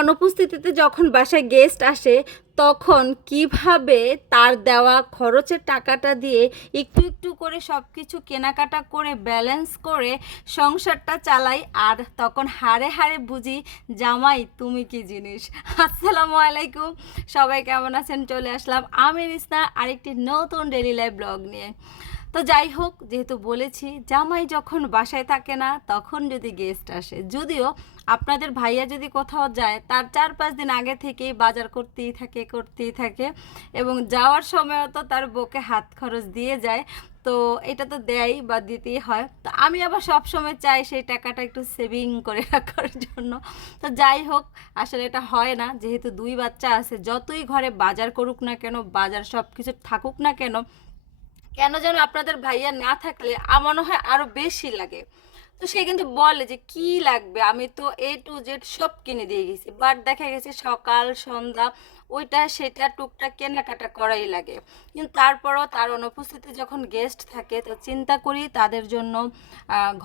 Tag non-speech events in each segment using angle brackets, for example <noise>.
অনুপস্থিতিতে যখন বাসায় গেস্ট আসে, তখন কীভাবে তার দেওয়া খরচের টাকাটা দিয়ে একটু একটু করে সব কিছু কেনাকাটা করে ব্যালেন্স করে সংসারটা চালাই, আর তখন হারে হারে বুঝি, জামাই, তুমি কি জিনিস? আসসালামু আলাইকুম। সবাই কেমন আছেন? চলে আসলাম আমি রিসনা আরেকটি নতুন ডেলি লাইফ ব্লগ নিয়ে। তো যাই হোক, যেহেতু বলেছি, জামাই যখন বাসায় থাকে না, তখন যদি গেস্ট আসে। যদিও আপনাদের ভাইয়া যদি কোথাও যায়, তার চার পাঁচ দিন আগে থেকেই বাজার করতেই থাকে করতেই থাকে এবং যাওয়ার সময়ও তো তার বউকে হাত খরচ দিয়ে যায়। তো এটা তো দেয়ই বা দিতেই হয়। তো আমি আবার সব সময় চাই সেই টাকাটা একটু সেভিং করে রাখার জন্য। তো যাই হোক, আসলে এটা হয় না। যেহেতু দুই বাচ্চা আছে, যতই ঘরে বাজার করুক না কেন, বাজার সব কিছু থাকুক না কেন কেন যেন আপনাদের ভাইয়া না থাকলে আমার মনে হয় আরও বেশি লাগে। তো সে কিন্তু বলে যে, কি লাগবে? আমি তো এ টু জেড সব কিনে দিয়ে গেছি। বাট দেখা গেছে সকাল, সন্ধ্যা ওইটা, সেটা, টুকটাক কেনাকাটা করাই লাগে। কিন্তু তারপরও তার অনুপস্থিতি যখন গেস্ট থাকে, তো চিন্তা করি তাদের জন্য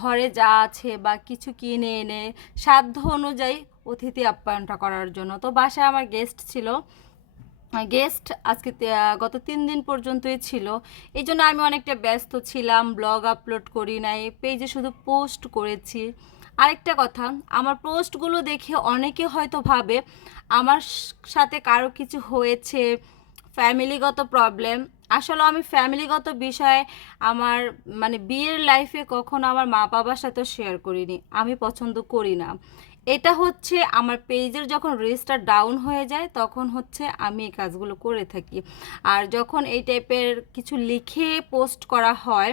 ঘরে যা আছে বা কিছু কিনে এনে, সাধ্য অনুযায়ী অতিথি আপ্যায়নটা করার জন্য। তো বাসায় আমার গেস্ট ছিল। গেস্ট আজকে গত তিন দিন পর্যন্তই ছিল। এই জন্য আমি অনেকটা ব্যস্ত ছিলাম ব্লগ আপলোড করি নাই পেজে শুধু পোস্ট করেছি। আরেকটা কথা, আমার পোস্টগুলো দেখে অনেকে হয়তো ভাবে আমার সাথে কারও কিছু হয়েছে ফ্যামিলিগত প্রবলেম আসলে আমি ফ্যামিলিগত বিষয়ে আমার মানে বিয়ের লাইফে কখনো আমার মা বাবার সাথে শেয়ার করিনি। আমি পছন্দ করি না। এটা হচ্ছে আমার পেজের যখন রেজিস্টার ডাউন হয়ে যায়, তখন হচ্ছে আমি এই কাজগুলো করে থাকি। আর যখন এই টাইপের কিছু লিখে পোস্ট করা হয়,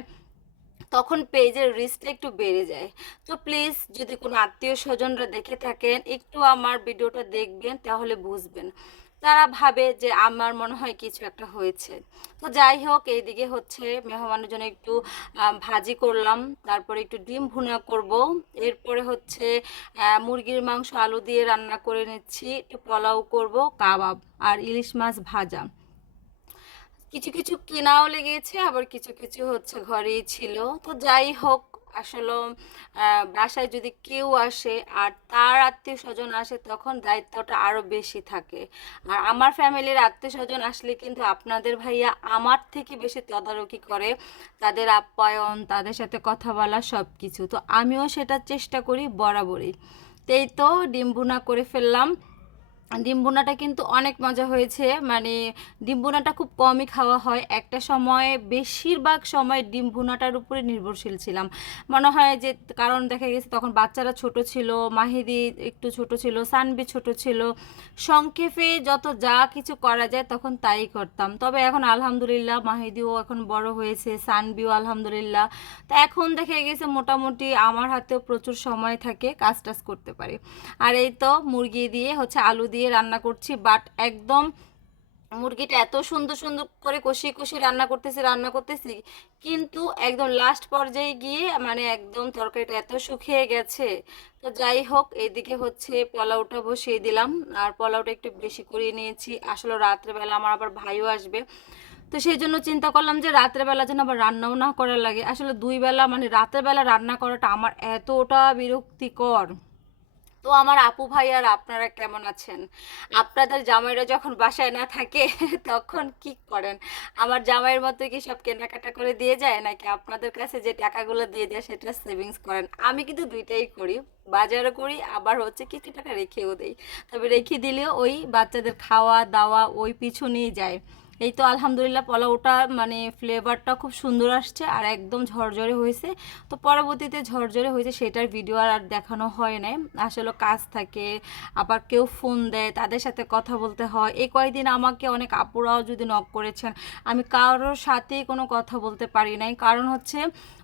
তখন পেজের রিস্কটা একটু বেড়ে যায়। তো প্লিজ যদি কোনো আত্মীয় স্বজনরা দেখে থাকেন, একটু আমার ভিডিওটা দেখবেন, তাহলে বুঝবেন। তারা ভাবে যে আমার মনে হয় কিছু একটা হয়েছে। তো যাই হোক, এইদিকে হচ্ছে মেহমানের জন্য একটু ভাজি করলাম, তারপরে একটু ডিম ভুনা করব। এরপরে হচ্ছে মুরগির মাংস আলু দিয়ে রান্না করে নিচ্ছি, একটু পোলাও করব, কাবাব আর ইলিশ মাছ ভাজা। কিছু কিছু কেনাও লেগেছে, আবার কিছু কিছু হচ্ছে ঘরেই ছিল। তো যাই হোক আসলে বাসায় যদি কেউ আসে আর তার আত্মীয় স্বজন আসে তখন দায়িত্বটা আরও বেশি থাকে। আর আমার ফ্যামিলির আত্মীয় স্বজন আসলে কিন্তু আপনাদের ভাইয়া আমার থেকে বেশি তদারকি করে। তাদের আপ্যায়ন, তাদের সাথে কথা বলা সব কিছু তো আমিও সেটা চেষ্টা করি বরাবরই। তো এই তো ডিম ভুনা করে ফেললাম। ডিম ভুনাটা কিন্তু অনেক মজা হয়েছে। মানে ডিম ভুনাটা খুব কমই খাওয়া হয়। একটা সময় বেশিরভাগ সময় ডিম উপরে নির্ভরশীল ছিলাম। মনে হয় যে কারণ দেখা গেছে তখন বাচ্চারা ছোট ছিল, মাহিদি একটু ছোট ছিল, সানবি ছোট ছিল। সংক্ষেপে যত যা কিছু করা যায় তখন তাই করতাম। তবে এখন আলহামদুলিল্লাহ মাহিদিও এখন বড় হয়েছে, সানবিও আলহামদুলিল্লাহ। তা এখন দেখা গেছে মোটামুটি আমার হাতেও প্রচুর সময় থাকে কাজ টাজ করতে পারি। আর এই তো মুরগি দিয়ে হচ্ছে আলু দিয়ে রান্না করছি বাট একদম মুরগিটা এত সুন্দর সুন্দর করে কষিয়ে কষিয়ে রান্না করতেছি রান্না করতেছি, কিন্তু একদম লাস্ট পর্যায়ে গিয়ে মানে একদম তরকারিটা এত শুকিয়ে গেছে। তো যাই হোক এইদিকে হচ্ছে পোলাওটা বসিয়ে দিলাম, আর পোলাওটা একটু বেশি করে নিয়েছি। আসলে রাত্রেবেলা আমার আবার ভাইও আসবে। তো সেই জন্য চিন্তা করলাম যে রাত্রেবেলা যেন আবার রান্নাও না করা লাগে। আসলে দুই বেলা মানে রাতের বেলা রান্না করাটা আমার এতটা বিরক্তিকর। তো আমার আপু ভাই আর আপনারা কেমন আছেন? আপনাদের জামাইরা যখন বাসায় না থাকে, <laughs> তখন কি করেন? আমার জামাইয়ের মতো কি সব কেনাকাটা করে দিয়ে যায়? নাকি আপনাদের কাছে যে টাকাগুলো দিয়ে দেয়, সেটা সেভিংস করেন? আমি কিন্তু দুইটাই করি। বাজারও করি, আবার হচ্ছে কিছু টাকা রেখেও দেই। তবে রেখে দিলেও ওই বাচ্চাদের খাওয়া দাওয়া ওই পিছনেই যায়। এই তো আলহামদুলিল্লাহ পোলাওটা মানে ফ্লেভারটা খুব সুন্দর আসছে আর একদম ঝরঝরে হয়েছে। তো পরবর্তীতে ঝরঝরে হয়েছে সেটার ভিডিও আর দেখানো হয় নাই। আসলে কাজ থাকে, আবার কেউ ফোন দেয়, তাদের সাথে কথা বলতে হয়। এই কয়েকদিন আমাকে অনেক আপুরাও যদি নক করেছেন, আমি কারোর সাথেই কোনো কথা বলতে পারি নাই। কারণ হচ্ছে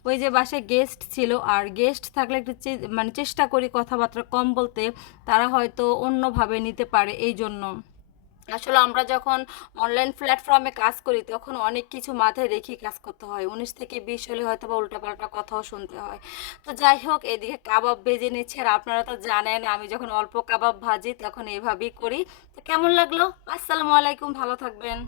ওই যে বাসায় গেস্ট ছিল, আর গেস্ট থাকলে একটু মানে চেষ্টা করি কথাবার্তা কম বলতে তারা হয়তো অন্যভাবে নিতে পারে এই জন্য। আসলে আমরা যখন অনলাইন প্ল্যাটফর্মে কাজ করি, তখন অনেক কিছু মাথায় রেখে কাজ করতে হয়। উনিশ থেকে বিশ হলে হয়তো বা উল্টাপাল্টা কথাও শুনতে হয়। তো যাই হোক, এদিকে কাবাব ভেজে নিচ্ছে আর আপনারা তো জানেন, আমি যখন অল্প কাবাব ভাজি তখন এভাবেই করি। তো কেমন লাগল? আসসালামু আলাইকুম, ভালো থাকবেন।